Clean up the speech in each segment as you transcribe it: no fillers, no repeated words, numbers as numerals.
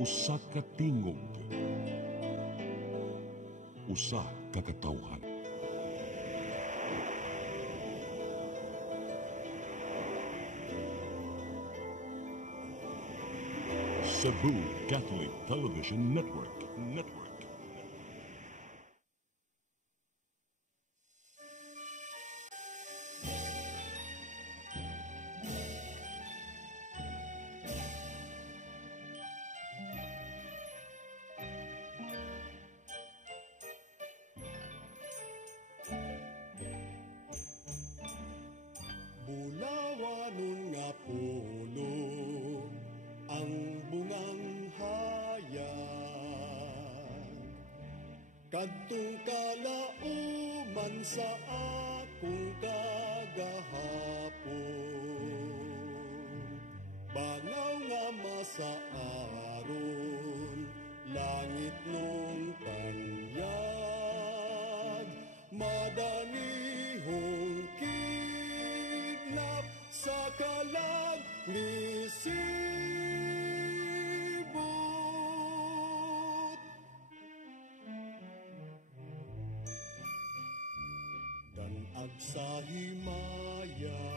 Usa ka tingog, usa ka katawhan. Cebu Catholic Television Network. Bulawanon nga pulo ang bungang hayag, kadtong kalauman sa akong kagahapon. Bangaw nga masaaron, langit nung tanyag, madanihong kidnap sa kalag ni sibot. Danag sa himaya,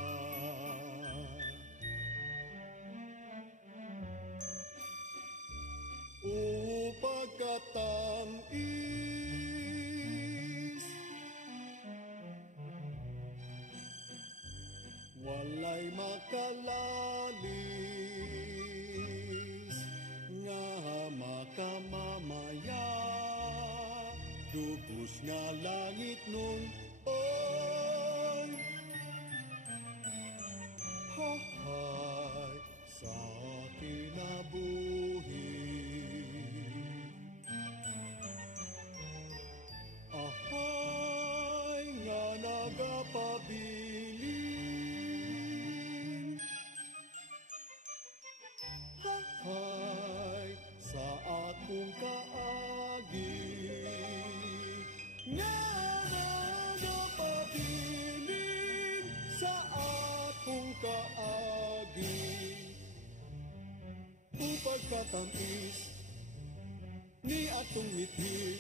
o pagkatamis, walay makalalis nga makamamaya, dugos nga langit nun oy hahay sa kinabuhi. Ahay nga nagapabilin, hahay sa akong kaagi, nga nagapabilin sa akong kaagi. Upag katamis ni atong mithi,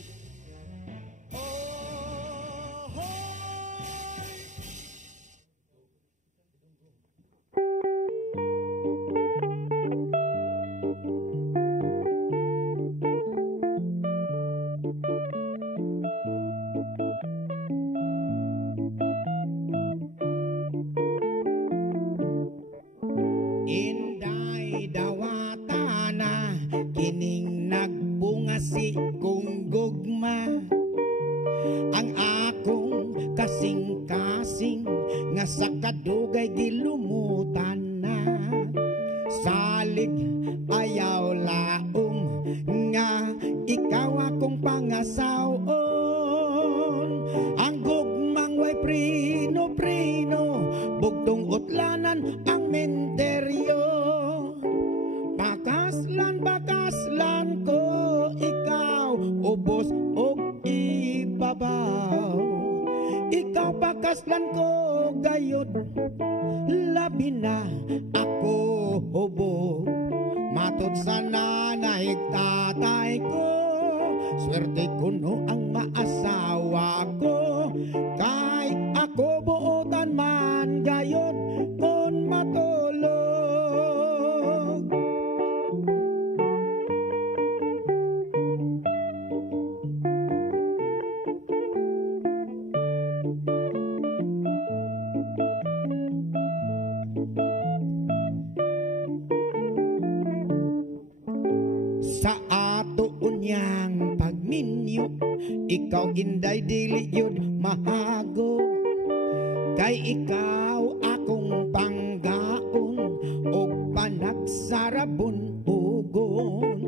Inday dawatana kining nagbungasi kong gugma, ang akong kasing-kasing nga sa kadugay gilumutan na. Salig ayaw laong nga ikaw akong pangasawon, ang gugmang way prino-prino, bugtong utlanan ang menteryo. Bakaslan ko ikaw, ubos o ibabaw. Ikaw bakaslan ko gayod, labi na ako hubo. Matod sa nanay tatay ko, swerte ko no ang maasawa ko. Kay ako buotan man gayod kon matulog. Sa ato unyang pagminyo, ikaw inday dili yun mahago. Kay ikaw akong panggaon o panagsarabon ugon.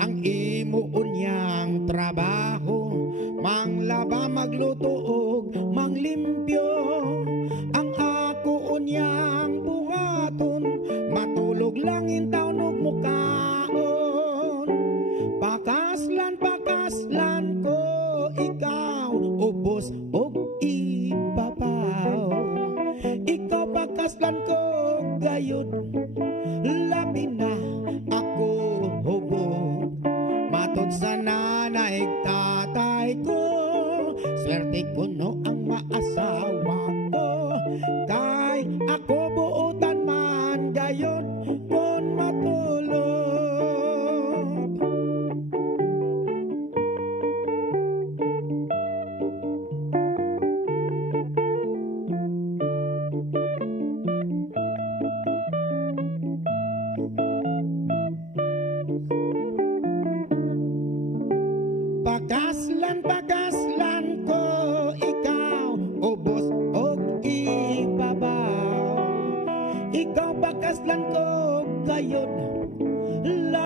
Ang imo unyang trabaho, manglaba maglutoog manglimpyo. Ang ako unyang buhaton, matulog langin tawnog mukaon. Pakaslan ko ikaw, ubos og ibabaw. Ikaw pakaslan ko gayud, labi na ako hubo.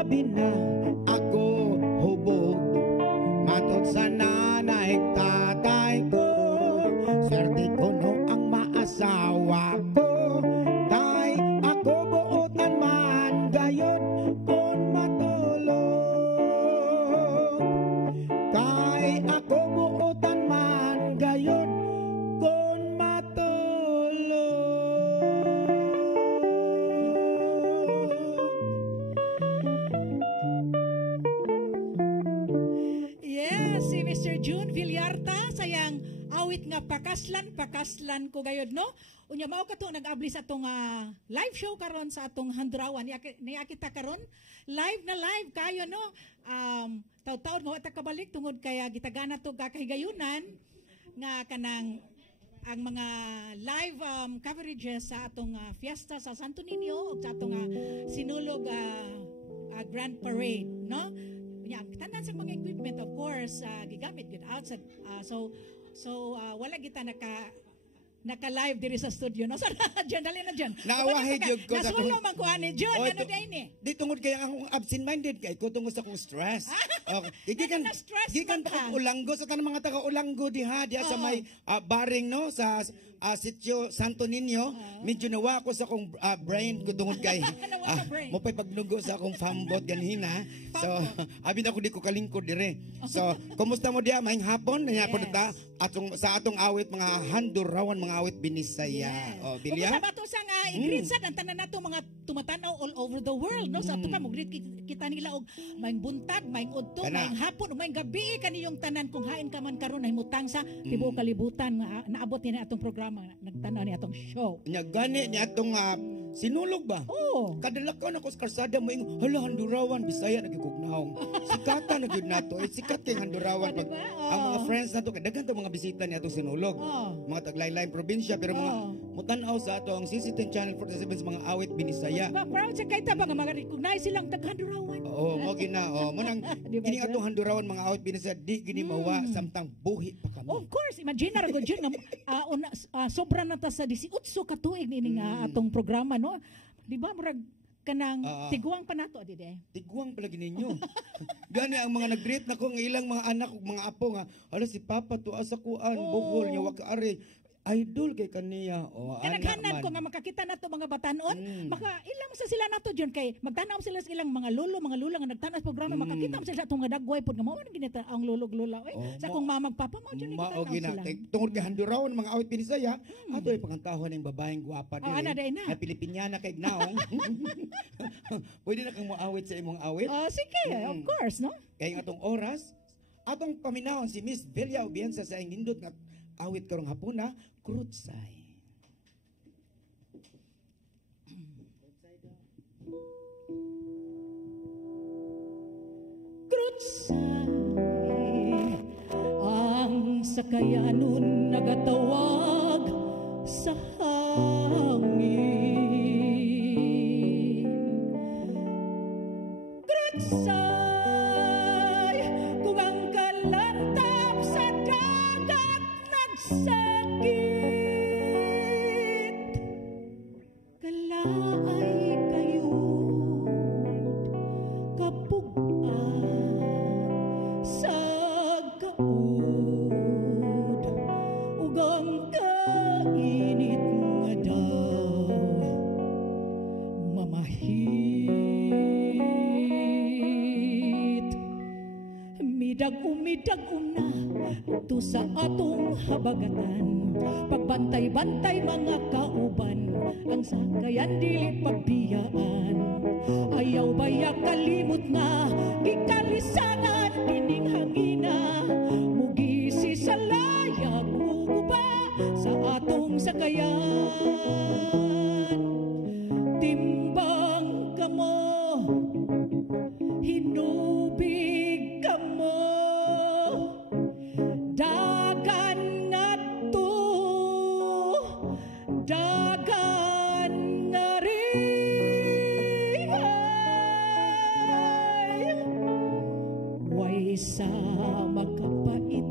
labi na ako hubog. Matot sa nanay tatay ko, swerte ko no ang maasawa ko. Tay ako buotan man gayod kon matulog. Kay ako buotan man gayod kon matulog. Yes, si Mr. June Villarta sayang awit nga pakaslan ko gayod no. Unya mao kato nag-abli sa atong live show karon sa atong Handurawan. Niya kita karon live kayo no. Taw-taon nga ta kabalik tungod kaya gitagana to kakahigayunan nga kanang ang mga live coverages sa atong fiesta sa Santo Niño ug sa atong sinulog Grand Parade no. Unya tanan sa mga equipment of course gigamit gid outside so wala kita naka-live diri sa studio no. So dyan dali na dyan. Naawahid yung ko sa nasulo man ko ani dyan ano day ni. Di tungod kaya akong absent-minded kay ko tungod sa akong stress. Okay. Gikan pa kong Ulanggo sa tanang mga taga Ulanggo diha sa may baring no sa sitio Santo Niño. Medyo nawa ko sa akong brain ko tungod kay mo pay pagnugo sa akong fambot ganhina. So abi na ko di ko kalingkod dire. So kumusta mo diha maayong hapon niya po ta sa atong awit mga Handurawan mga awit Binisaya. O Bilya. Kung sa sa nga i-greet sa tanan nato mga tumatanaw all over the world no. Sa ato pa mo greet kita nila og maayong buntag, maayong udto, maayong hapon, ug maayong gabi kaniyong tanan kung hain ka man karon nahimutang sa tibuok kalibutan nga naabot ni atong programa nagtanaw ni atong show. Nya gani ni atong sinulog ba? Oh. Kadalakaw na ko sa karsada mo yung hala Handurawan Bisaya nagigugnaong. Sikatan na gyud nato. Sikat kay Handurawan pag ang mga friends nato daghan ta mga bisita ni atong sinulog. Mga taglaylay probinsya pero mga mutan-aw sa ato ang CC10 Channel 47 sa mga awit Binisaya. Proud sa kayta ba nga mga-recognize silang tag-Handurawan. Oo, mo gina. Mo nang kini atong Handurawan mga awit Binisaya di gini mawa samtang buhi pa kamo. Of course, imagine ra gud yun sobra na ta sa 18 ka tuig ni nga atong programa no. Di ba murag kanang tiguang pa nato dide. Tiguang pala gininyo. Gani ang mga nag-greet na ko ng ilang mga anak ug mga apo nga ala si Papa tuwa sa kuan Bohol nya wa ka ari. Idol kay kaniya. Kanaghanan ko nga makakita nato mga batanon, maka ilang sa sila nato diyon kay magtanaw sila sa ilang mga lolo, mga lula nga nagtanaw sa programa, makakita mo sila atong dagway pod nga mao man ginita ang lolo lula sa akong mama papa mo diyon mao gina tungod kay Handurawan mga awit Binisaya, ato ay pangantahon ng babaeng gwapa dili. Na Pilipiniana kay gnaong. Pwede na kang moawit sa imong awit? Sige, of course, no? Kay atong oras, atong paminawon si Miss Belia Obiensa sa nindot nga awit karong hapon na Krutsay. Krutsay ang sakayanon nagatawag sa hangin. Krutsay kung ang kalantap sa dagat nagsakit. Kalaay kayo kapugan sa gaud ug ang kainit nga daw mamahit. Midag-umidag-um na ito sa atong habagatan, pagbantay-bantay mga kauban, ang sakayan dili pagbiyaan. Ayaw baya kalimot nga gikalisangan kining hangina, mugisi sa layag muguba sa atong sakayan. Timbang kamo, hinubig kamo, dagan nga to, dagan nga rin. Way sa magkapait,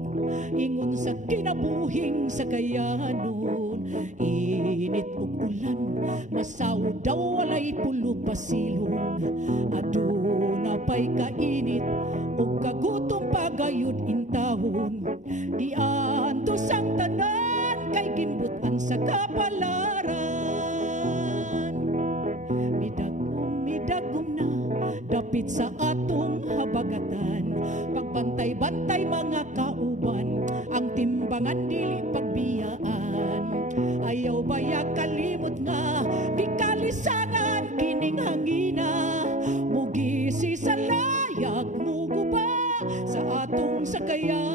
ingon sa kinabuhing sakayanon, init ug ulan, masaw daw walay pulo pasilong, aduna pay kainit ug kagutom pagayud intahon. Giantos ang tanan kay ginbutan sa kapalaran. Midagom na dapit sa atong habagatan. Pagbantay-bantay mga kauban, ang timbangan dili pagbiyaan. Ayaw baya kalimot nga di kalisangan kining hangina. Mugisi sa layag muguba sa atong sakayan.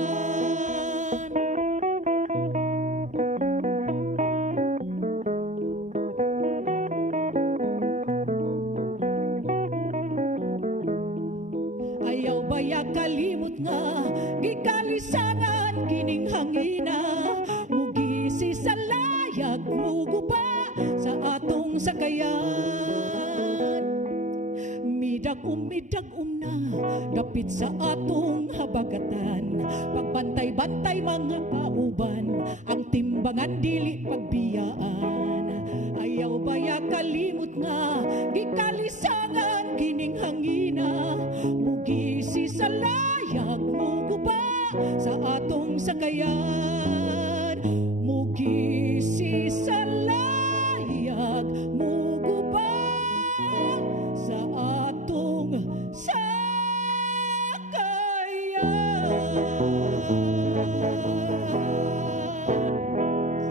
Ayaw baya kalimot nga gikalisangan kining hangina. Mugisi sa layag muguba sa atong sakayan. Midagum na dapit sa atong habagatan. Pagbantay-bantay mga kauban, ang timbangan dili pagbiyaan. Ayaw baya kalimot nga gikalisangan kining hangina. Mugisi sa layag muguba sa atong sakayan. Mugisi sa layag muguba sa atong sakayan.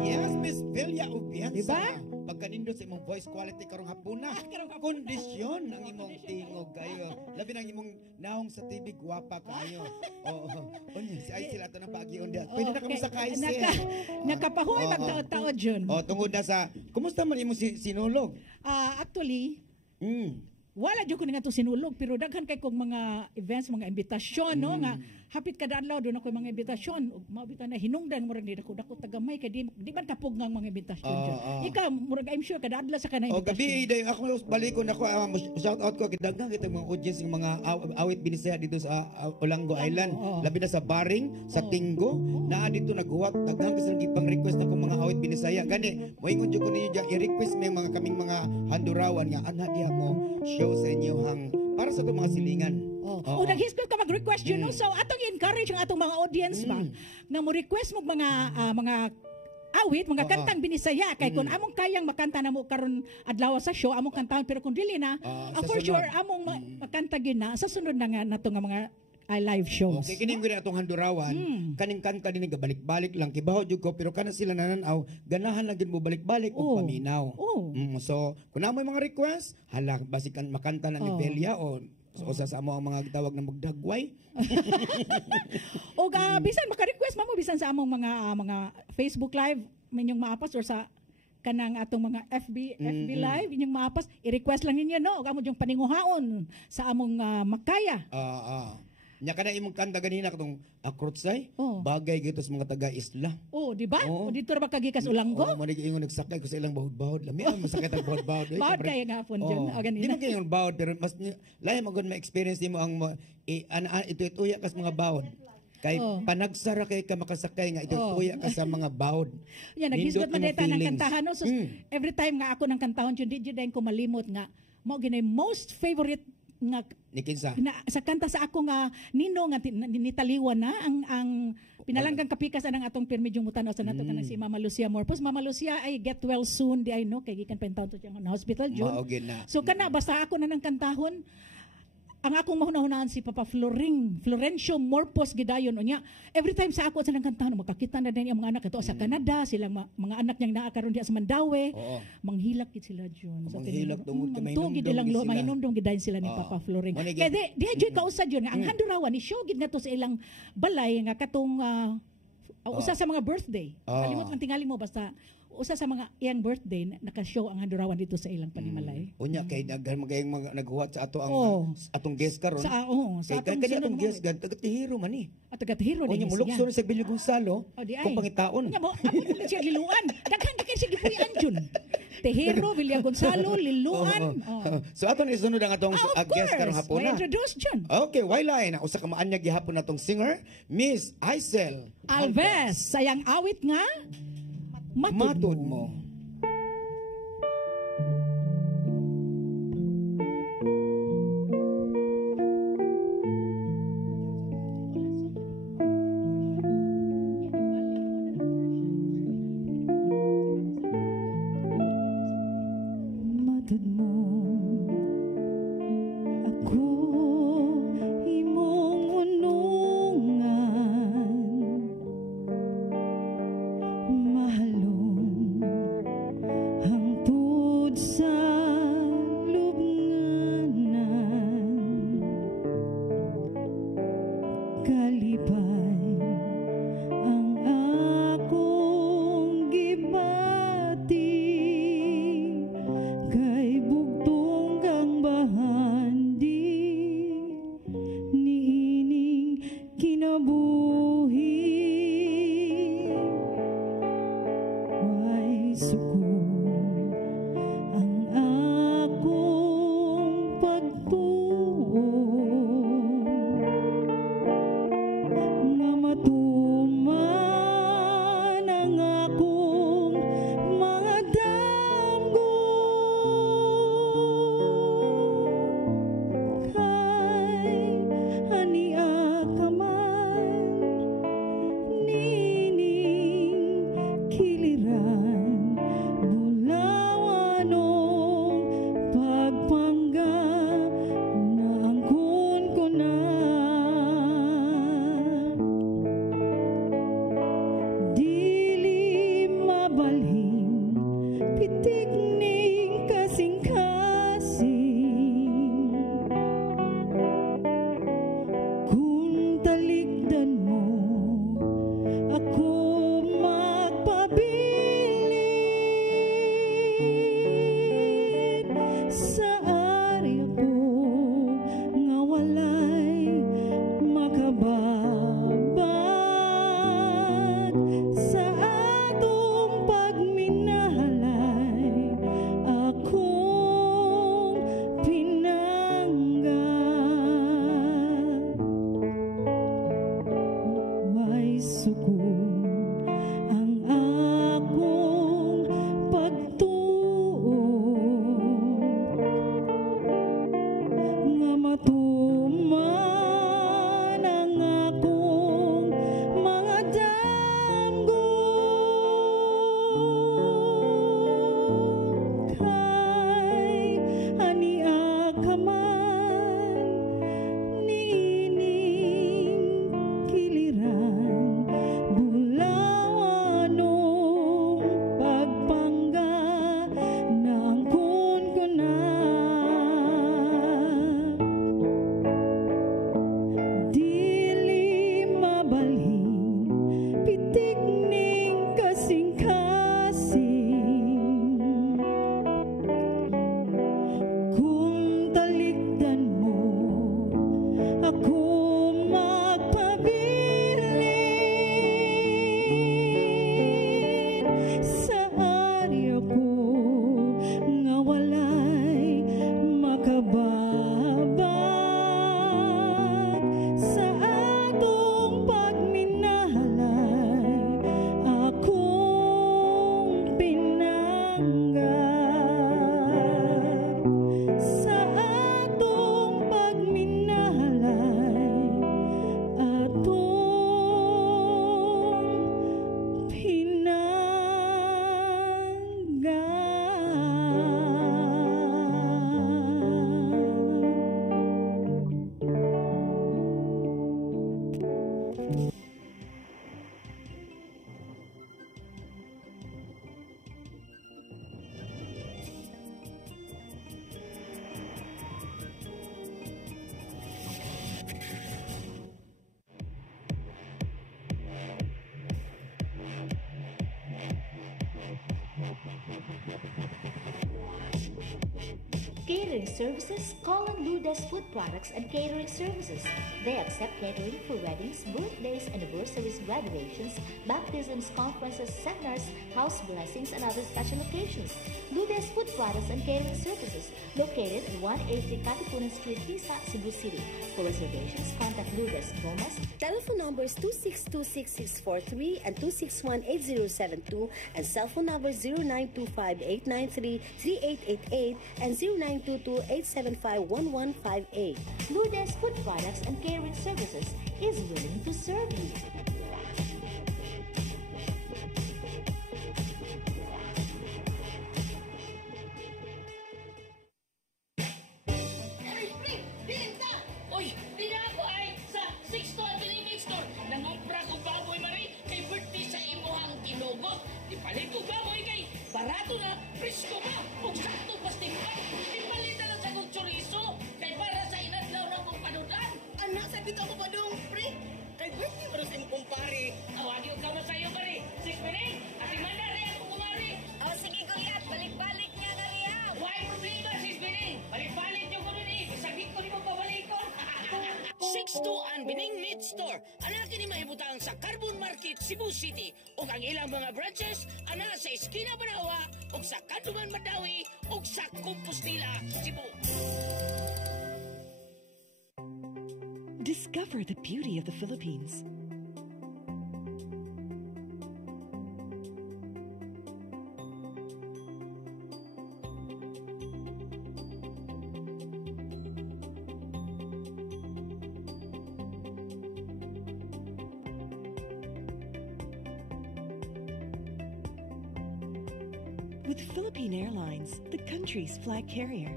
Yes, Miss Velia Ubiansa. Diba? Pagkanindot sa imong voice quality karong hapuna. Kondisyon ang imong tingog kayo. Labi ng imong naong sa TV guwapa kayo. Oo. Unya si ay sila to na pag-ion dia. Pwede na kamo sakay siya. Nakapahuy magtaod-taod Jun. Oh, tungod na sa kumusta man imong sinulog? Actually, Mm. wala jud ko nga to sinulog pero daghan kay kog mga events, mga imbitasyon no nga hapit kada adlaw do na ko mga imbitasyon ug mabita na hinungdan murag ni dako tagamay kay di man tapog nga mga imbitasyon dyan. Ikaw murag I'm sure kada adlaw sa kana O imbitasyon. gabi day ako balikon ako shout out ko kidaghan kitang mga audience ng mga awit binisaya dito sa Olango Island. Labi na sa Baring, sa Tinggo, naa dito naghuwat daghan kasi gipang request ako mga awit binisaya. Gani moingon jud ko ninyo diya i-request may mga kaming mga handurawan nga ana diha mo show sa inyo hang para sa itong mga silingan. O nag-hispil ka mag-request yun no? So atong encourage ang atong mga audience ba na mo request mo mga awit, mga kantang binisaya kay kung among kayang makanta na mo karon adlaw sa show among kantahan pero kung dili na for sunod. sure among makanta gyud na sa sunod na nga nato nga mga live shows. Okay, kining gani atong handurawan, kaning kanta dinhi gabalik-balik lang kibaho jud ko pero kana sila nananaw, ganahan lang gid mo balik-balik og paminaw. So, kung na may mga request, hala basikan makanta na ni Velia o sa amo ang mga gitawag na magdagway. O bisan maka-request mo bisan sa among mga Facebook live minyong maapas or sa kanang atong mga FB live inyong maapas i-request lang ninyo no ug amo yung paninguhaon sa among makaya. Nya kana imong kanta ganina katong akrotsay, bagay gito sa mga taga-isla. Di ba? O dito ra ba kagikas Ulanggo? Mo ingon nagsakay ko sa ilang bahod-bahod. Lami ang masakit ang bahod-bahod. Bahod kaya nga pon dyan. O ganina. Di man kayo bahod pero mas lahi magud ma-experience nimo ang ito-ituya kas mga bahod. Kay panagsara kay ka makasakay nga ito-ituya ka sa mga bahod. Yan naghisgot man deta ng kantahan no. So every time nga ako nang kantahon jud di jud ko malimot nga mao ginay most favorite nga ni kinsa sa kanta sa ako nga nino nga nitaliwan na ang pinalanggang kapikas anang atong pirmidyong mutanaw sa nato kanang si Mama Lucia Morpos. Mama Lucia ay get well soon di ay no kay gikan pentawon to siyang hospital jud. So kana basta ako na nang kantahon ang akong mahuna-hunaan si Papa Florencio Morpos gidayon unya every time sa ako sa nang kantahon makakita na din ang mga anak ito sa Canada silang mga anak niyang naa karon diha sa Mandawi manghilak gid sila jud sa manghilak tungod kay mahinumdum gidayon sila ni Papa Florencio kay di jud kausad jud nga ang handurawan ni show gid nato sa ilang balay nga katong usa sa mga birthday kalimot man tingali mo basta usa sa mga iyang birthday naka-show ang handurawan dito sa ilang panimalay. Unya kay daghan magayang mga naghuwat sa ato ang atong guest karon. Sa atong guest gan taga-Tihiro man ni. At taga-Tihiro ni. Unya mulukso sa Bilyo Gonzalo kung pangitaon. Nya mo siya liluan. Daghan kay siya gipuy-an jud. Tihiro, Villa Gonzalo, Liluan. So aton isunod ang atong guest karong hapon na. Introduce jud. Okay, why na usa ka maanyag gihapon natong singer, Miss Aisel Alves. Sayang awit nga Matud mo. matuman ang akong mga damgo kay ania ka man niining kiliran bulawanong pagpangga ng kun ko na dili mabalhin pitik ning kasing-kasing kung talikdan mo ako magpabilin sa arya ko nga walay makababag sa atong pagminahalay akong pinanggap sa atong pagminahalay atong pinanggap. Catering services, call on Lourdes Food Products and Catering Services. They accept catering for weddings, birthdays, anniversaries, graduations, baptisms, conferences, seminars, house blessings, and other special occasions. Lourdes Food Products and Catering Services, located at 183 Katipunan Street, Tisa, Cebu City. For reservations, contact Lourdes Gomez. Telephone numbers 2626643 and 2618072 and cell phone numbers 0925-893-3888 and 0922-875-1158. Lourdes Food Products and Catering Services is willing to serve you. Uy, di na ako ay sa 6th Avenue Meat Store. Nangumpra ko baboy mari kay birthday sa imuhang tinugot. Di palit ko baboy kay barato na, presko ba, kung sakto pastimpan. Di palit na lang sa kong chorizo kay para sa inadlaw ng mong panudan. Anak, sakit ako pa dong, pre. Kay birthday pa rin sa imong kumpare. Awagi ka mo sa'yo pare. Sis Pining, at imanda rin ako kumari. Oh, sige kuya, balik-balik niya na riya. Why problema, Sis Pining? Balik-balik niyo ko rin eh. Sagit ko ni mo pabalikon. 6-2 Bining Meat Store. Anak ni mahibutang sa Carbon Market, Cebu City. O ang ilang mga branches, ana sa Esquina Banawa, o sa Kanduman Madawi, o sa Compostela, Cebu. Discover the beauty of the Philippines. With Philippine Airlines, the country's flag carrier.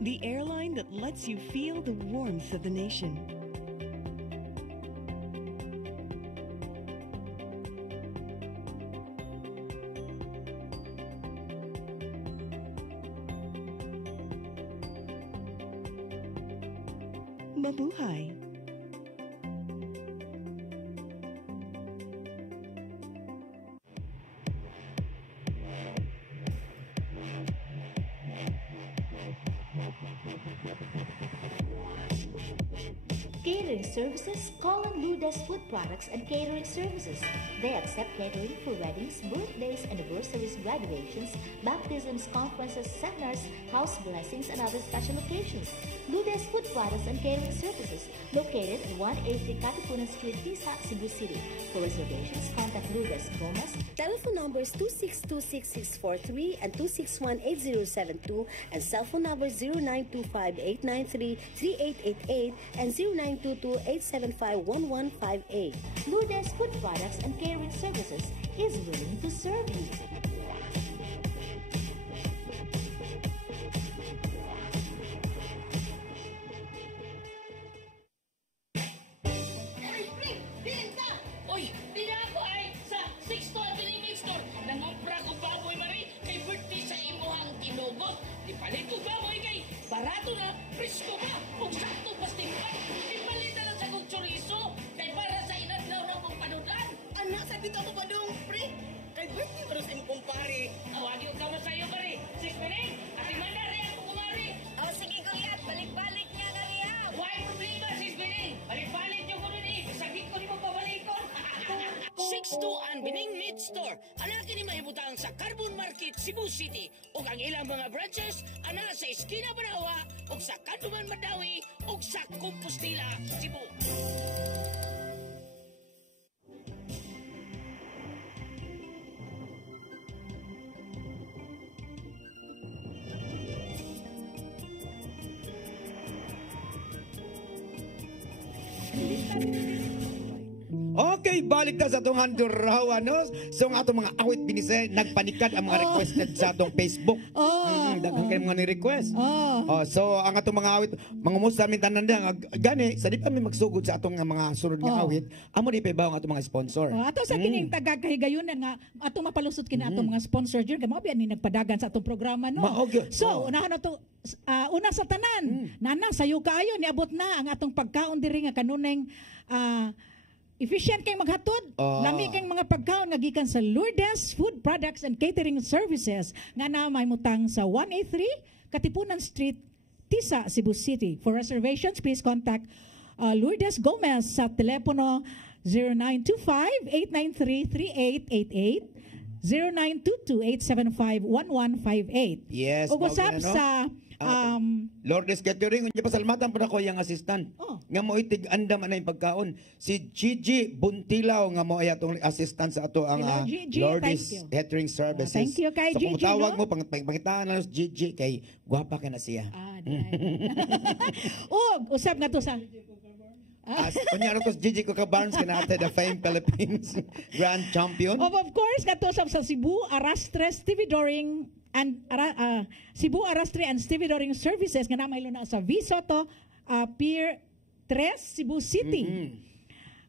The airline that lets you feel the warmth of the nation. Mabuhay! Catering Services, Colin Ludes Food Products and Catering Services. They accept catering for weddings, birthdays, anniversaries, graduations, baptisms, conferences, seminars, house blessings, and other special occasions. Ludes Food Products and Catering Services, located at 180 Katipunan Street, Tisa, Cebu City. For reservations, contact Ludes Gomez. Telephone numbers 2626643 and 2618072 and cell phone numbers 0925-893-3888 and 0922-875-1158. Lourdes Food Products and Catering Services is willing to serve you. Oy, di na ako ay sa 6 Avenue Store. Nangumpra ko baboy mari kay birthday sa imuhang tinugot. Di palit ko baboy kay barato na, presko ba? Kung sakto pastimpan, di palit na lang sa kong chorizo. Kay para sa inadlaw na mong panudan. Anak, sa dito ako ba dong, pre? Kay birthday ko sa imong kumpare. Awagi ko na sa'yo mari. Sis Pining, ati mandari ako kumari. Oh, sige kuya, balik-balik niya kami ha. Why problema, Sis Pining? Balik-balik niyo ko nun eh. Sagit ko ni mo pabalikon. 62 Bining Meat Store. Anak ni mahibutang sa Carbon Market, Cebu City. O ang ilang mga branches, ana sa Esquina Banawa, o sa Kanduman Madawi, o sa Compostela, Cebu. Okay, balik ta sa atong handurawa, no? So, ang atong mga awit binise, nagpanikad ang mga requested sa atong Facebook. Daghang kayo mga ni-request. So, ang atong mga awit, mga musta namin tanan na, gani, sa di pa may magsugod sa atong mga sunod nga awit, amo di pa ibaw ang atong mga sponsor. Ato sa kining tagakahigayunan nga, atong mapalusot kina atong mga sponsor dyan, kaya mabiyan ni nagpadagan sa atong programa, no? So, unahan na to, una sa tanan, nana, sayo kaayo, niabot na ang atong pagkaon diri nga kanuneng, efficient kayong maghatod. Lami kayong mga pagkaon nga gikan sa Lourdes Food Products and Catering Services nga na may mutang sa 183 Katipunan Street, Tisa, Cebu City. For reservations, please contact Lourdes Gomez sa telepono 0925-893-3888, 0922-875-1158. Yes. O usap sa Lourdes Catering, unya pasalamatan po na ko yung assistant. Nga mo itig andam na yung pagkaon. Si Gigi Buntilaw nga mo ay atong assistant sa ato ang Lourdes Catering Services. Thank you kay so, Gigi. So kung tawag mo, pangitaan na si Gigi, kay gwapa ka na siya. Usap nga to sa... Kunyari to si Gigi Coca-Barnes, kinate the famed Philippines Grand Champion. Of course, nga to sa Cebu, Arastres, Stevedoring, and Cebu Arastre and Stevedoring Services nga namaylo na sa Visoto Pier 3 Cebu City.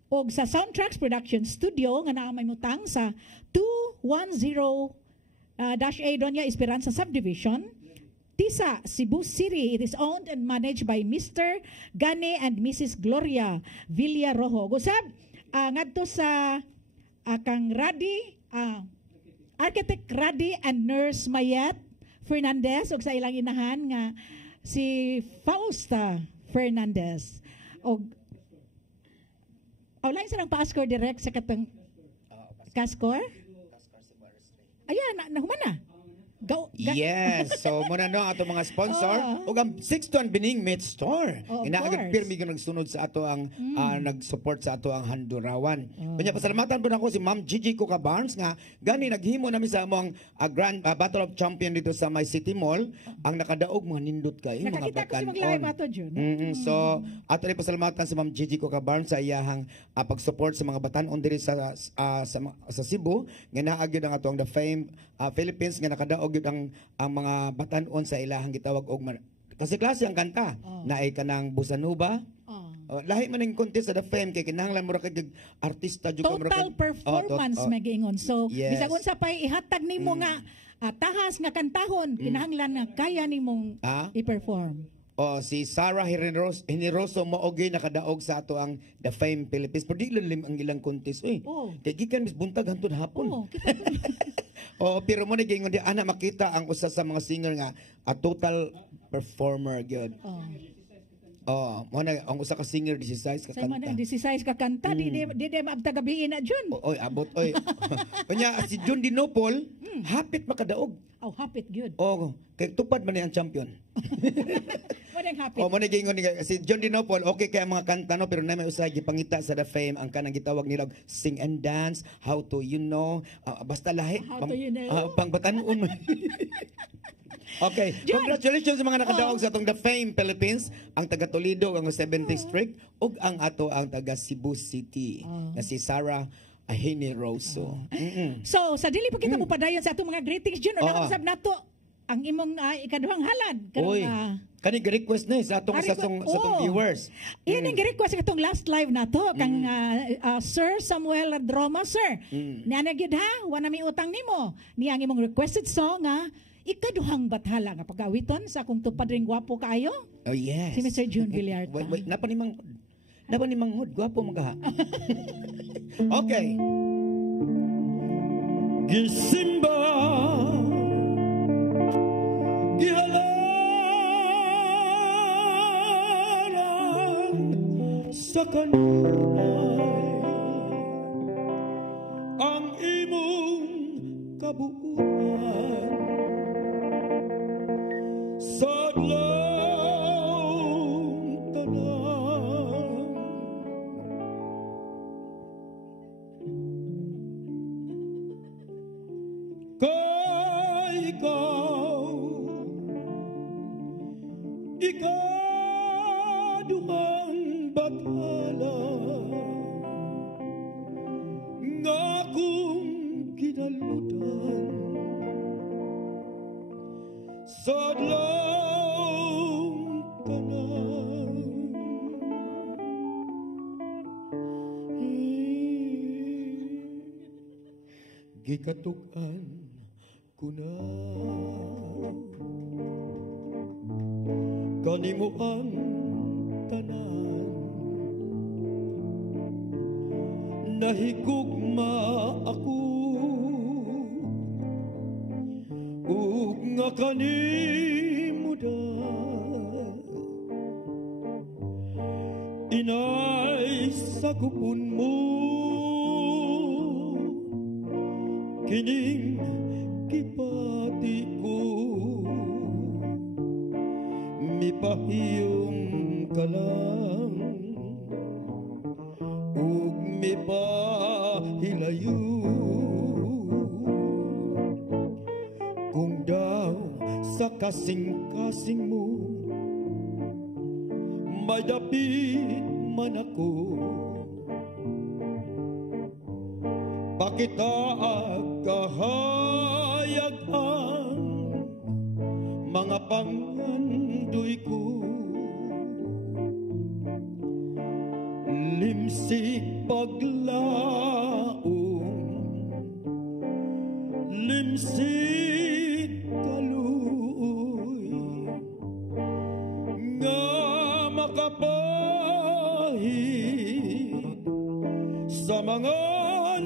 O sa Soundtracks Production Studio nga naamay mutang sa 210-A Doña Esperanza Subdivision, Tisa, Cebu City. It is owned and managed by Mr. Gane and Mrs. Gloria Villarojo. Gusab, ngadto sa kang Radi, Architect Radi and Nurse Mayet Fernandez, o sa ilang inahan nga si Fausta Fernandez. O lain sa nang pa-score direct sa katong Kaskor? Ayan, nahuman na. Yes. So, muna no, ato mga sponsor. O ang 6 Bining Meat Store. Inaagad pirmi ko nagsunod sa ato ang nag-support sa ato ang handurawan. Kanya pasalamatan po na ako si Ma'am Gigi Coca-Barnes nga gani naghimo namin sa among Grand Battle of Champion dito sa My City Mall. Ang nakadaog mga nindot kayo, mga batanon. So, ato rin pasalamatan si Ma'am Gigi Coca-Barnes sa iyahang pag-support sa mga batanon diri sa Cebu. Nga naagad ang ato ang The Fame Philippines nga nakadaog ang mga batanon sa ilahang gitawag og kasi klase ang kanta na ay kanang Busanuba. Lahi man ning contest sa The Fame kay kinahanglan mo ra kay artista jud total performance magiingon. So bisag unsa pay ihatag nimo nga tahas nga kantahon kinahanglan nga kaya nimong i-perform. Si Sarah Hiniroso maogi nakadaog sa ato ang The Fame Philippines. Pero di lim ang ilang contest. Kaya gikan mis buntag hantod hapon. Pero mo na gingon di ana makita ang usa sa mga singer nga a total performer gyud. Oh, mo na ang usa ka singer 16 ka Sa man kanta. 16 ka kanta, di maabta gabiin na June. Oy, abot oy. Kanya si John Dinopol, hapit makadaog. Oh, hapit good. Oh, kay tupad man ni ang champion. Madang hapit. Oh, mo na gingon ni si John Dinopol, okay kay ang mga kanta no, pero na may usay gipangita sa The Fame ang kanang gitawag nila sing and dance, how to basta lahi. How to you know. Pangbatanon. Okay, John. congratulations sa mga nakadaog sa atong The Fame Philippines, ang taga Toledo, ang 7th District, ug ang taga Cebu City, na si Sarah Generoso. So, sa dili pa kita mo padayon sa atong mga greetings June, nausab nato ang imong ikaduhang halad Uy, kani request na sa atong sa atong viewers. Iyan ang request sa atong last live nato kang Sir Samuel Droma, sir. Niana gyud ha, wa na mi utang nimo. Niya ang imong requested song ikaduhang bathala nga pag-awiton sa akong tupad ring gwapo kaayo. Oh yes. Si Mr. June Villarta. Wait, napanimang hud, gwapo magaha. Okay. Gising ba? Gihalaran sa kanunay ang imong kabuuan sa adlawng tanan. Kay ikaduhang bathala nga akong kinalutan sa adlawng tanan. Gikatukan ko na kanimo ang tanan, nahigugma ako ug nga kanimo da inay sagupon mo kining kipati ko mipahiyong ka lang ug mipahilayo kung daw sa kasing-kasing mo may dapit man ako pakita kahayag ang mga pangandoy ko limsik paglaong limsik kaluoy nga makapahid sa mga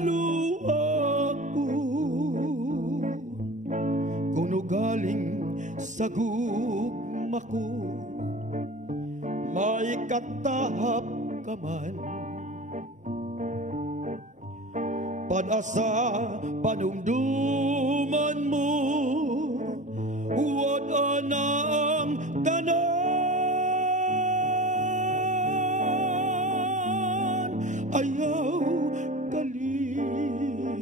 luha ko kuno galing sa gugma ko may katahap ka man panasa panumduman mo wala na ang tanan ayaw kalimo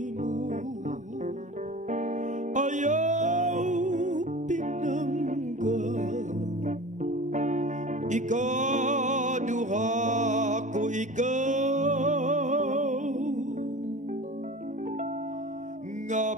ayaw pinangga ikaduha ko ikaw nga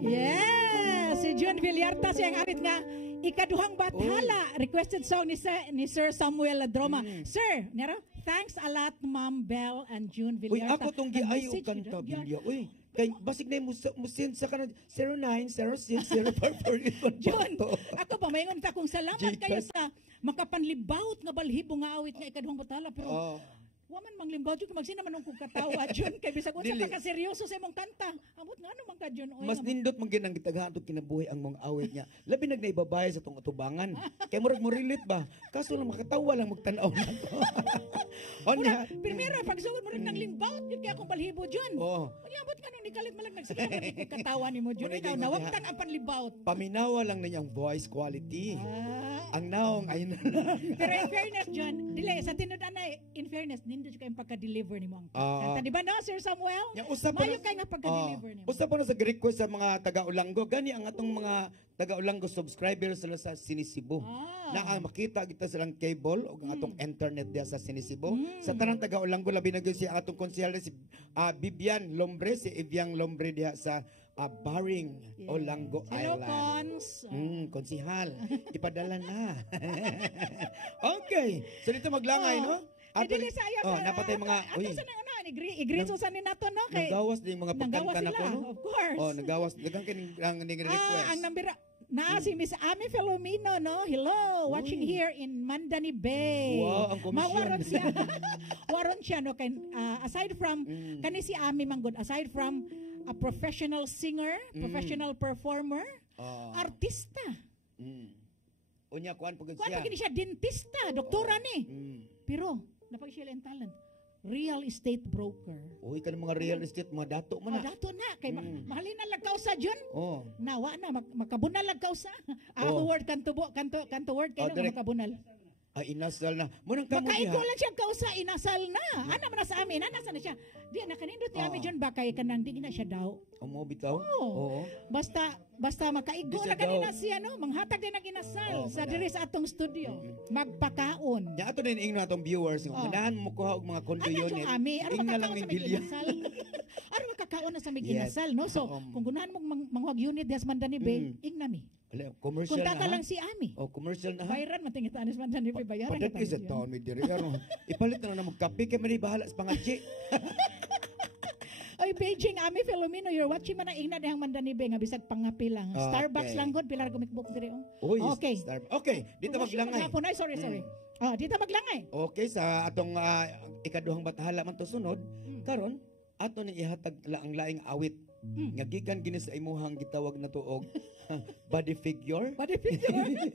Yes, si June Villarta siya ang arit nga ikaduhang bathala requested song ni Sir Samuel Ladroma. Sir, nero, thanks a lot Ma'am Belle and June Uy, Villarta. ako tong giayo kanta Bilya. Uy, kay basig na mo send sa kanan 09060441. June, ako pa mayngon ta kung salamat kayo sa makapanlibaut nga balhibo nga awit nga ikaduhang bathala pero Waman manglimbao jud magsina man kung katawa jud kay bisag unsa Dili. pa ka seryoso sa imong kanta. Amot nga naman ka jud oy. Mas nindot man ginang gitaghan tug kinabuhi ang mga awit niya. Labi nagnaibabay sa tong atubangan. Kay murag mo relate ba? Kaso lang makatawa lang magtan-aw nato. Onya. Primero pagsugod mo rin nang limbaw jud kay akong balhibo jud. Oh. Unyabot nga nung nikalit malag nagsige man kung katawa nimo jud. Ikaw nawagtan ang panlibaw. Paminawa lang ninyang voice quality. Ang naong ay na lang. Pero in fairness John, dili sa tinud-an na in fairness nindot kay pagka-deliver nimo ang kanta. Di ba no Sir Samuel? Mayo kay nga pagka-deliver nimo. Usa pa na sa request sa mga taga-Ulanggo gani ang atong mga taga-Ulanggo subscribers sila sa Sinisibo. Na makita kita silang cable o ang atong internet diya sa Sinisibo. Sa tanang taga-Ulanggo labi na gyud si atong konsehal si Bibian Lombre, si Eviang Lombre diya sa Baring, Olango Hello, Island. Cons. Konsihal. Ipadala na. Okay. So dito maglangay, no? Dili sa ayaw. napatay mga... Ato sa nang i-greet sa ni nato, no? Kay nagawas din mga pagkanta na ko, no? Of course. Nagawas. Dagang kining request. Ang nambira... si Miss Ami Filomeno, no? Hello, watching here in Mandani Bay. Wow, ang komisyon. Mawaron siya. Waron siya, no? Aside from, kani si Ami Manggod, aside from a professional singer, professional performer, artista. Unya, kuan pagod Kuan siya. pagin siya, dentista, doktora ni. Pero, napag siya lang talent. Real estate broker. Uy, kanang mga real estate, mga dato man na. Dato na. Kay mahalin na lagkaw sa John. Nawa na, makabunal lagkaw sa. Word, kanto word, kayo makabunal. Inasal na. Munang kamo Makain ko lang siya kausa, inasal na. Ana man na sa amin, nasa na siya. Di na kanindot ni Ami John ba kay kanang di na siya daw. Mo bitaw? Oo. Basta makaigo na kanina siya no, manghatag din ang inasal sa diri sa atong studio. Magpakaon. Ya ato din ingno atong viewers, ganahan mo kuha og mga kondo unit. Ingna lang ng bilya. Ano makakaon na sa mig inasal no. So kung gunahan mo manghog unit des Mandani Bay, ignami. Commercial Kunta ka na. lang si Ami. Commercial na ha. Bayaran matingit anis Mandani Bay bayaran. Padat is a town with diri. Ipalit na lang magkape kay mali bahala sa pangaji. Oy, Beijing, Ami Filomeno, you're watching man ang ingna dihang Mandani Bay nga bisag pangapi lang. Starbucks lang god, pilar gumikbok diri. Okay. Okay, dito maglangay. Ay, sorry. Dito maglangay. Okay, sa atong ikaduhang batahala man to sunod, karon ato ni ihatag ang laing awit nga gikan gini sa imuhang gitawag na tuog body figure. Body figure.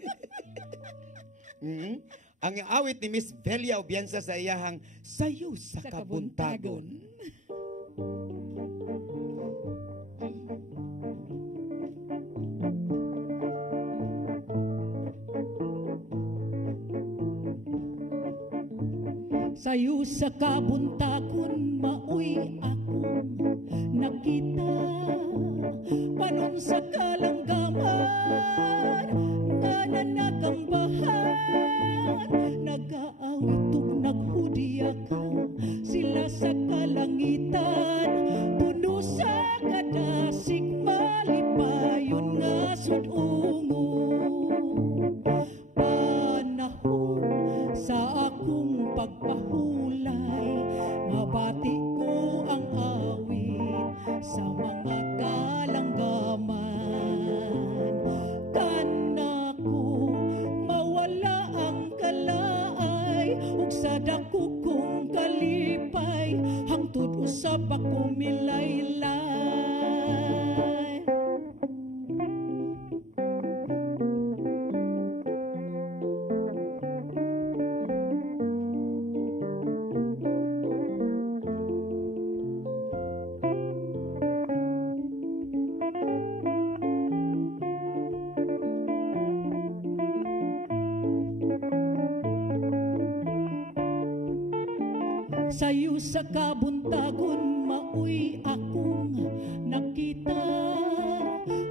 Ang awit ni Miss Velia Obiansa sa iyahang Sayo sa Kabuntagon. Sayo sa kabuntagon maoy akong nakita panon sa kalanggaman nga nanagambahan nagaawit ug naghudya ka sila sa kalangitan puno sa kadasig malipayon nga sudungon panahon sa akong pagpahulay mabati ko ang awit sa mga kalanggaman kanako mawala ang kalaay ug sa dako kong kalipay hangtod usab ako milaylay. Sayo sa kabuntagon maoy akong nakita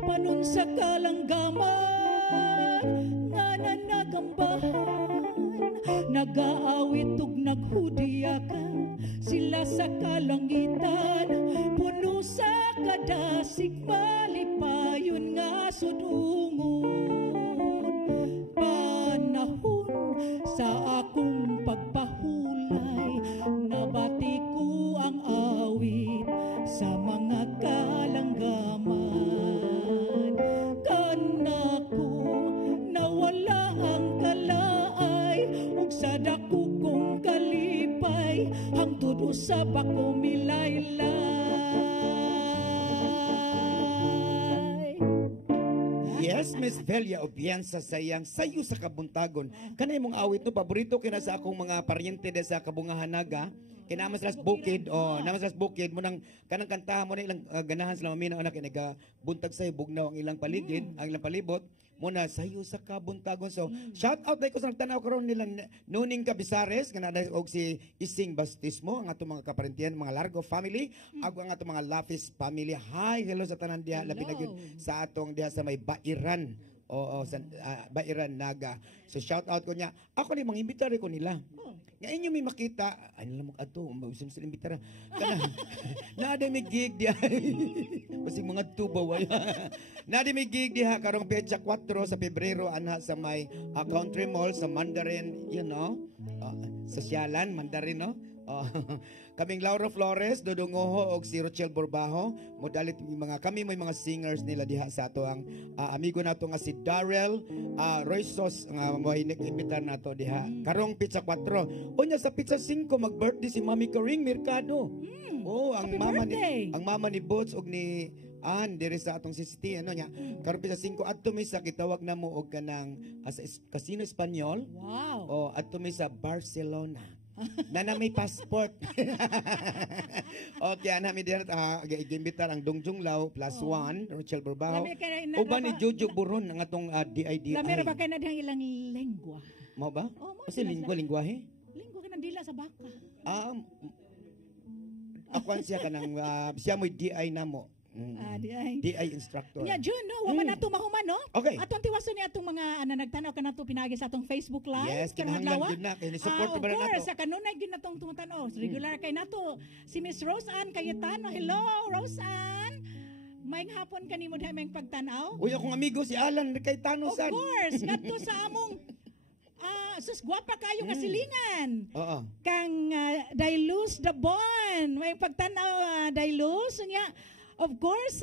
panon sa kalanggaman nga nanagambahan nagaawit ug naghudya ka sila sa kalangitan puno sa kadasig malipayon nga sudungon panahon sa akong pagpahulay nabati ko ang awit sa mga kalanggaman kanako nawala ang kalaay ug sa dako kong kalipay hangtod usab ako milaylay. Yes, Miss Velia Obiansa sayang sayo sa kabuntagon. Kanay mong awit no paborito kina sa akong mga paryente de sa Kabungahan Naga. Kinamas las bukid, namas las bukid mo nang kanang kantahan mo na ilang ganahan sila mamina anak inaga buntag sa bugnaw ang ilang paligid, ang ilang palibot. Muna sayo sa kabuntagon. So, shout out dahil ko sa nagtanaw karon nila Nuning Cabisares, nga na og si Ising Bastismo, ang atong mga kaparentiyan, mga Largo family, ako ang atong mga Lafis family. Hi, hello sa tanan diha, labi na gyud sa atong diha sa may Bairan. Oo, sa Bairan Naga. So, shout out ko niya. Ako ni mangimbita ko nila. Nga inyo may makita, ay nila mag ato, mausin sila imbitara. Kana, nada may gig diha. Kasi mga tubaway. Nada may gig diha karong petsa 4 sa Pebrero anha sa may Country Mall sa Mandarin, you know. Sosyalan, Mandarin, no? Kaming Laura Flores, Dodongoho og si Rochelle Borbaho, modalit kami may mga singers nila diha sa ato ang amigo nato nga si Darrell Roysos nga mohinik imbitar nato diha. Karong pizza 4. Unya sa pizza 5 mag-birthday si Mami Karing Mercado. Ang mama ni Boots og ni diri sa atong CCT ano nya. Karong pizza 5 adto mi sa gitawag namo og kanang sa Casino Espanyol. Wow. Adto mi sa Barcelona. Na may passport. Okay, ana mi diha gimbitar ang Dongjong Law +1, Rochelle Borbaho. Uban ni Jojo Buron ang atong DIDI. Lamero ba kay na dihang ilang lengua? Mo ba? Kasi lingwahe? Lingwa ka ng dila sa baka. Ako siya kanang siya mo'y DI namo. DI instructor. Nya June no, wa man nato mahuman no? Okay. Atong tiwason ni atong mga nagtanaw ka nato pinagi sa atong Facebook live. Yes, kinahanglan gyud na kay support ba nato. Of course, sa kanunay gyud natong tungtanaw. Regular kay nato si Miss Rose Ann Cayetano. Hello, Rose Ann. May hapon kanimo diha may pagtanaw. Uy, akong amigo si Alan Cayetano san. Of course, ngadto sa among sus gwapa kayo nga silingan. Oo. Kang Dailus the Bon. May pagtanaw Dailus nya. Of course,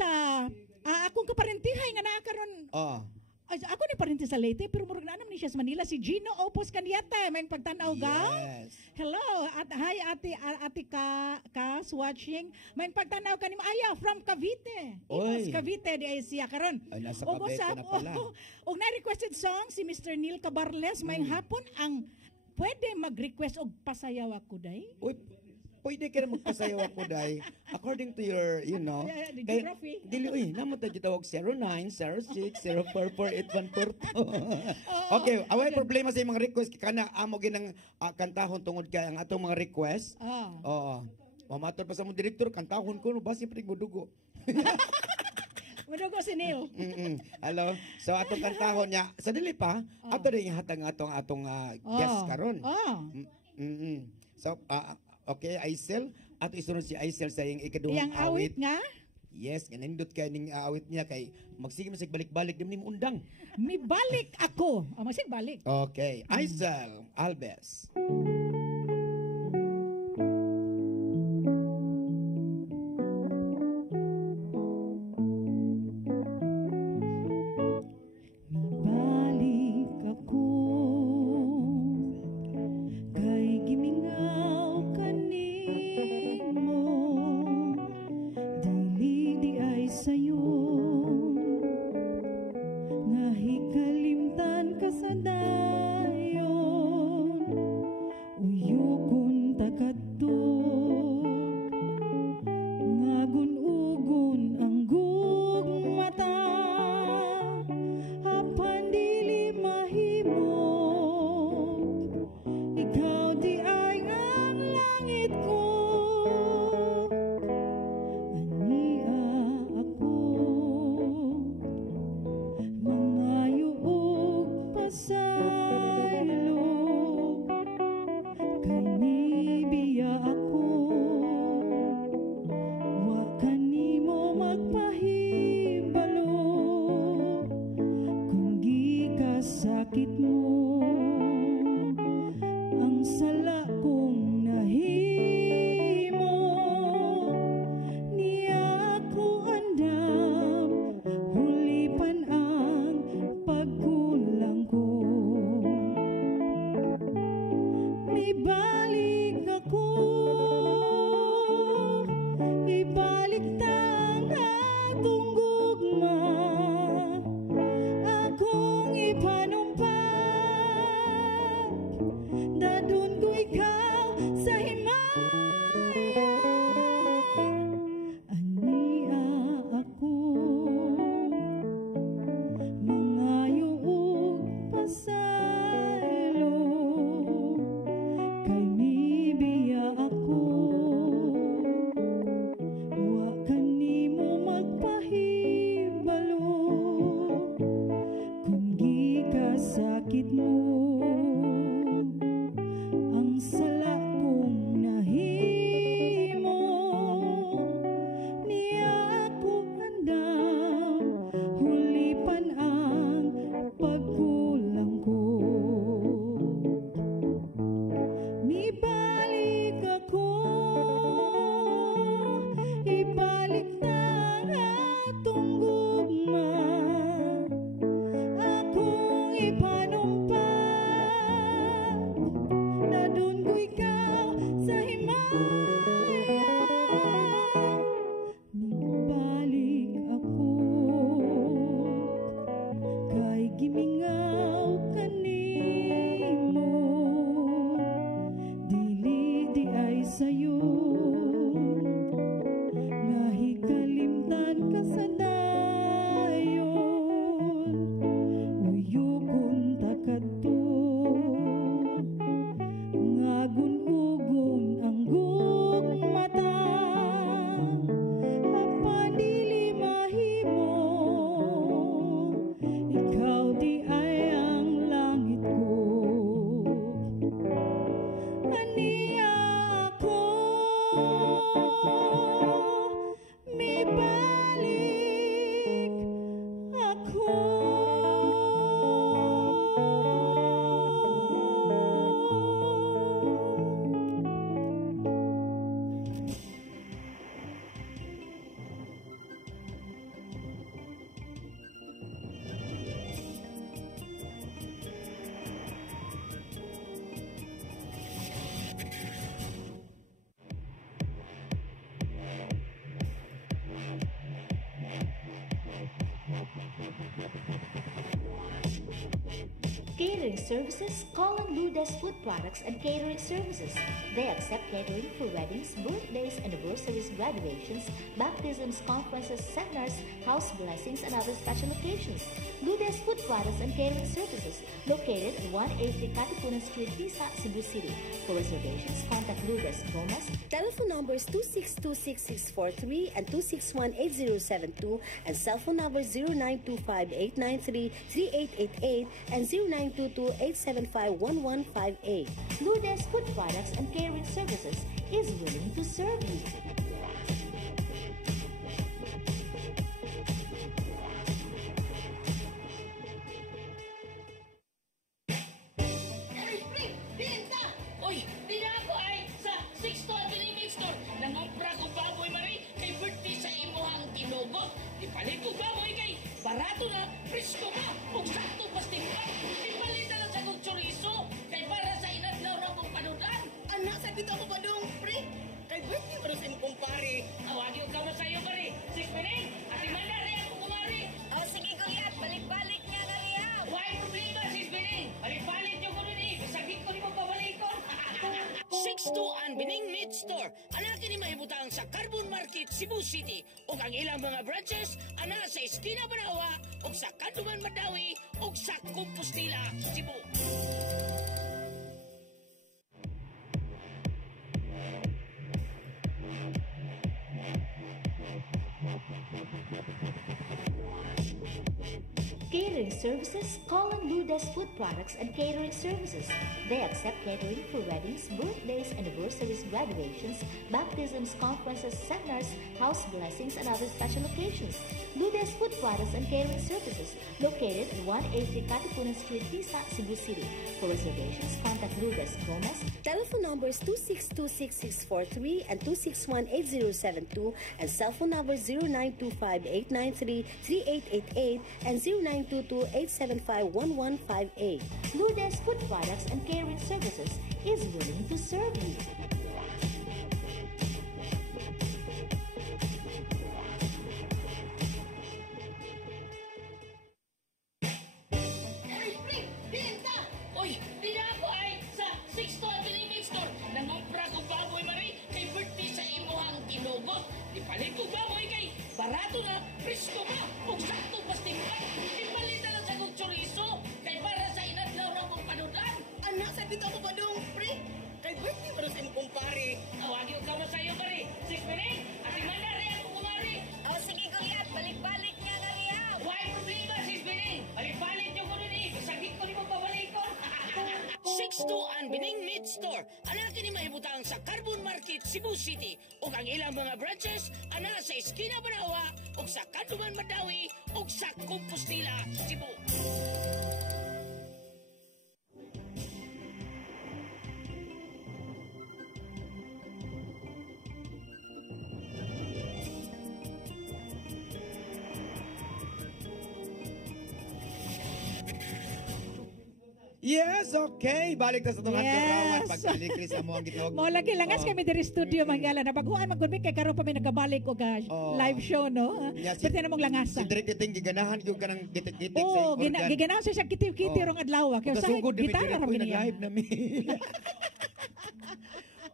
akong kaparentihay nga nakaroon. Ako ni parenti sa Leyte, pero murag na naman siya sa Manila. Si Gino Opos Candiata, may pagtanaw gaw. Yes. Hello, hi ate Kas watching. May pagtanaw ka ni Aya from Cavite. Yes, Cavite di ay siya karon. Ay, nasa Cavite na pala. Og na-requested song si Mr. Neil Cabarles, may hapon ang pwede mag-request og pasayaw ako day. Uy, pwede ka na magpasayaw ako day according to your, you know. The geography. Dili, naman tayo tawag 0906-044-8142. Okay, away problema sa mga request. Kana amo ginang kantahon tungod kay ang atong mga request. Oo. Mamatod pa sa mong direktor, kantahon ko, basi pa dugo. Mudugo si Neil. Hello. So atong kantahon niya, sa dili pa, ato rin hatang atong guest karon. So, okay, Aisel. At isunod si Aisel sa iyang ikaduhang awit. Yang awit nga? Yes, ganindot kay ning awit niya kay magsige masig balik-balik dim ning undang. Mi balik ako. Masig balik. Okay, Aisel Albes. Catering services, Colin Ludes Food Products and Catering Services. They accept catering for weddings, birthdays, anniversaries, graduations, baptisms, conferences, seminars, house blessings, and other special occasions. Ludes Food Products and Catering Services, located at 183 Katipunan Street, Tisa, Cebu City. For reservations, contact Ludes Gomez. Telephone numbers 2626643 and 2618072 and cell phone numbers 0925-893-3888 and 0922-875-1158. Ludes Food Products and Catering Services is willing to serve you. Oy, di na ako ay sa 6 to Convenience Store. Nangupra ko baboy mari kay birthday sa imuhang tinugot. Ipalit ko baboy kay barato na, presko na, ug sakto pastimba. Ipalit na lang sa kong chorizo kay para sa inadlaw na kong panudan. Anak, sa dito ako ba dong, pre? Kay birthday ba sa imong kumpare? Awagi ko ka sa'yo mari. 6 minutes, ati manari ako kumari. Oh, sige kuya, balik-balik niya kami ha. Why problema, 6 minutes? Balik-balik yung ko nun eh. Bisagit ko ni mo pabalikon. 6-2 Bining Meat Store. Anak ni mahibutang sa Carbon Market, Cebu City. O ang ilang mga branches, ana sa Esquina Banawa, o sa Kanduman Madawi, o sa Compostela, Cebu. Catering services, Colin Ludes Food Products and Catering Services. They accept catering for weddings, birthdays, anniversaries, graduations, baptisms, conferences, seminars, house blessings, and other special occasions. Ludes Food Products and Catering Services, located at 183 Katipunan Street, Tisa, Cebu City. For reservations, contact Ludes Gomez. Telephone numbers 2626643 and 2618072 and cell phone numbers 0925-893-3888 and 0922-875-1158. Ludes Food Products and Catering Services is willing to serve you. Oy, di na ako ay sa 6 to Convenience Store. Nangupra ko baboy mari kay birthday sa imuhang tinugot. Ipalit ko baboy kay barato na, presko na, ug sakto pastimba. Ipalit na lang sa kong chorizo kay para sa inadlaw na kong panudan. Anak, sa dito ako ba dong, pre? Kay birthday ba sa imong kumpare? Awagi ko ka sa'yo mari. 6 minutes, ati manari ako kumari. Oh, sige kuya, balik-balik niya kami ha. Why problema, 6 minutes? Balik-balik yung ko nun eh. Bisagit ko ni mo pabalikon. 6-2 Bining Meat Store. Anak ni mahibutang sa Carbon Market, Cebu City. O ang ilang mga branches, ana sa Esquina Banawa, o sa Kanduman Madawi, o sa Compostela, Cebu. Yes, okay. Balik na sa itong Yes. Pagkalikli sa mo ang gitawag. Mo lagi langas kami diri studio manggala na baguhan magkunbi kay karon pa may nagabalik og live show no. Yeah, Pwede na mong langasa. Si Direk Titing giganahan yung kanang gitik-gitik Oo, sa organ. giganaw siya kitiw-kitiw rong adlaw. Kaya sa Kasugod na gitara ra nag-live niya. na mi.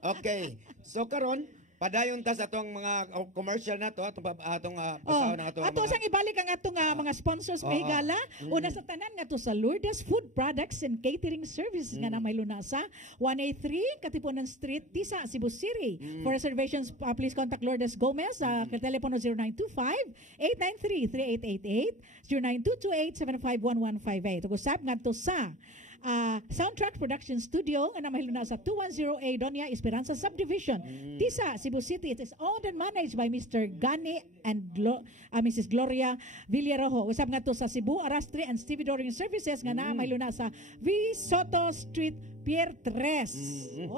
Okay. So karon padayon ta sa atong mga commercial na to, atong pasaw na ato. Ato sang ibalik ang atong mga sponsors may higala. Una sa tanan nga to sa Lourdes Food Products and Catering Services nga na may lunasa 183 Katipunan Street, Tisa, Cebu City. For reservations, please contact Lourdes Gomez sa telepono 0925-893-3888, 0922-875-1158. Ug-usab ngadto sa Soundtrack Production Studio nga namahilo na sa 210A Doña Esperanza Subdivision, Tisa, Cebu City. It is owned and managed by Mr. Gani and Mrs. Gloria Villarojo. Usab nga to sa Cebu Arastre and Stevedoring Services nga namahilo na sa V. Soto Street, Pier 3.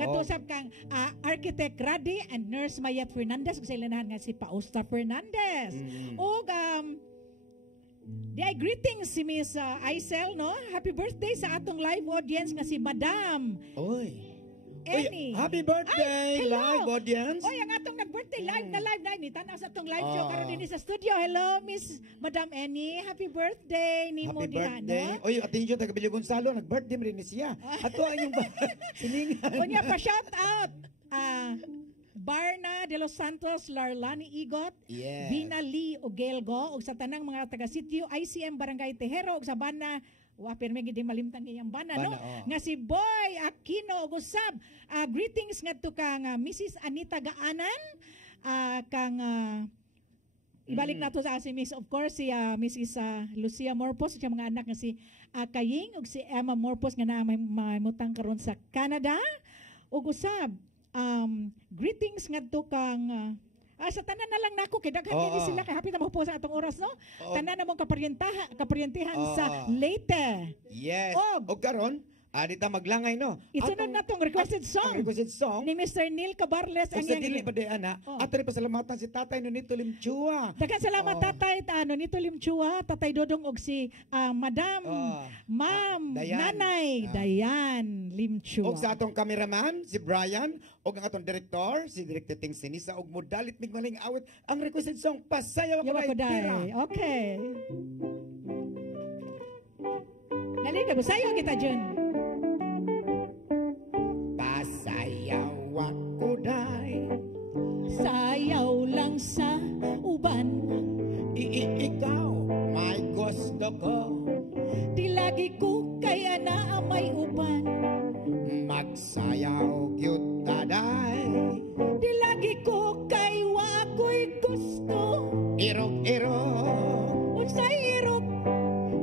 Nga to sab kang Architect Radi and Nurse Mayat Fernandez sa ilanahan nga si Pausta Fernandez. Og greetings si Miss Aisel, no? Happy birthday sa atong live audience nga si Madam. Oy. Annie. Happy birthday, Ay, hello. live audience. Oy, ang atong nag-birthday live na ni tanaw sa atong live show karon dinhi sa studio. Hello, Miss Madam Annie. Happy birthday ni mo Happy diha, birthday. no? Oy, atin yung taga Bilyo Gonzalo, nag-birthday mo rin siya. Ato ang yung siningan. Unya pa shout out. Barna de los Santos, Larlani Igot, Yes. Vina Lee Ogelgo, ug sa tanang mga taga-sitio ICM Barangay Tejero ug sa Bana. Wa pero may gid malimtan ngayang bana, no? Nga si Boy Aquino ug usab. Greetings ngadto kang Mrs. Anita Gaanan, kang ibalik nato sa si Miss, of course, si Mrs. Lucia Morpos, siya mga anak nga si Kaying ug si Emma Morpos nga na may mutang karon sa Canada. Ug usab greetings ngadto kang sa tanan na lang nako kay daghan kini sila kay hapit na mahupo sa atong oras, no? Tanan na mong kaparyentahan sa Leyte. Yes. Og karon dita maglangay, no? Isunod na tong requested song. Requested song Ni Mr. Neil Cabarles ang sa dili pa di ana. Ato rin pasalamatan si Tatay Nonito Limchua. Daghang salamat Tatay Nonito Limchua, Tatay Dodong og si Madam Ma'am Nanay Dayan Limchua. Og sa atong cameraman si Brian og ang atong director si Director Ting Sinisa og modalit migmaling awit ang requested song Pasayaw Ako Day. Okay. Dali ka, sayo kita Jun. Pasayaw ako day, sayaw lang sa uban. Ikaw may gusto ko, di lagi ko kaya na may uban. Magsayaw gyud ta day, di lagi ko kay wa ako'y gusto. Irog-irog, unsay irog?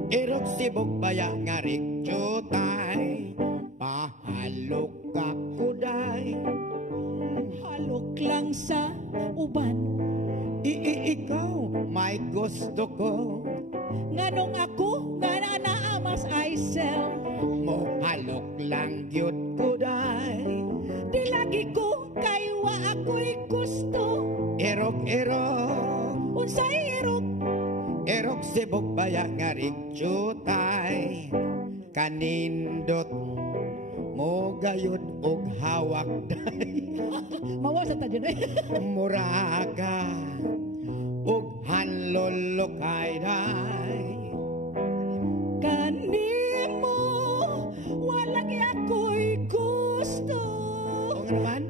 Irog sibog baya nga rikjutay. Pahalok ako day, halok lang sa uban. Ikaw may gusto ko, nganong ako nga naamas ay sell. Mo halok lang gyud ko day, di lagi ko kay wa ako'y gusto. Irog-irog, unsay irog? Irog sibog baya nga rikjutay. Kanindot mo gayud og hawak day. Mawa sa tadyo day. Muraga og hanlolokay day. Kanimo walang ako'y gusto.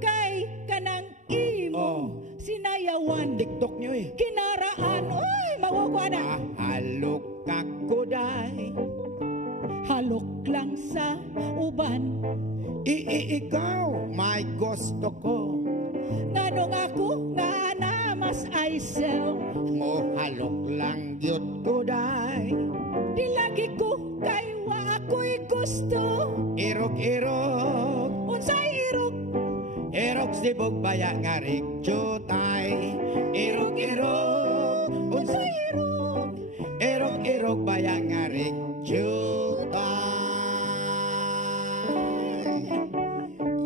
Kay kanang imo sinayawan. TikTok nyo eh. Kinaraan. Oy, mawagwa na. Halok ako day, halok lang sa uban. Ikaw may gusto ko, nganong ako nga namas ay sell. Mo halok lang gyud ko day, di lagi ko kay wa ako'y gusto. Irog-irog, unsay irog? Irog sibog baya nga rikjutay. Irog-irog, unsay irog? Irog-irog baya nga rikjutay.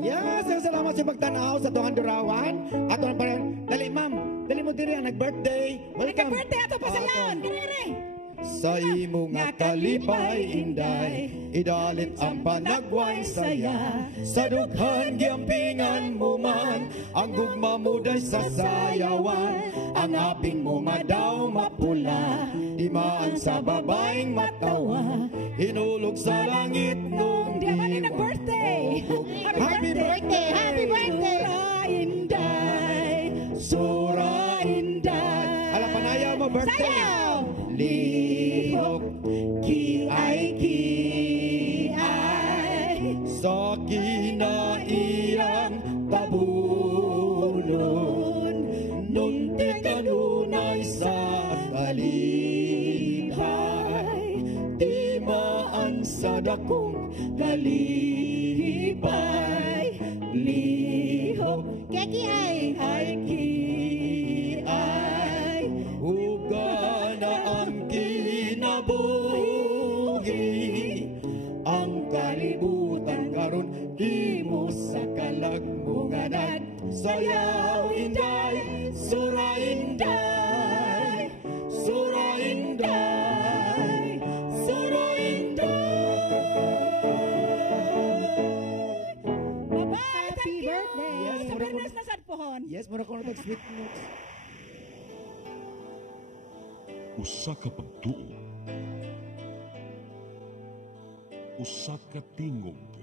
Yes, salamat sa pagtanaw sa tuwang durawan. Ato na pa rin. Dali ma'am, dali mo diri ang nag-birthday. Welcome. Nag-birthday ato pa sayon. Kiri-kiri. Sa imo nga kalipay inday, idalit ang panagway saya. Sa dughan giampingan mo man, ang gugma mo day sa sayawan. Ang aping mo madaw mapula, di maan sa babaeng matawa. Hinulog sa langit nung di man nag-birthday. Happy birthday! Happy birthday! Sura inday, sura inday. Ala panayaw mo birthday. Sayaw! Lihok, kiay, sa kinaiyang tabulon, nung di kanunay sa kalipay, di maan sa dakong kalipay. Lihok, kiay, huga na ang kinabuhi, ang kalibutan karon di mo sa kalagmungan. Sayaw inday, sura inday, sura inday, sura inday. Bye-bye, mura ko. Fairness na sad pohon. Yes, mura ko na sweet notes. Usa ka pagtuo. Usa ka tingog.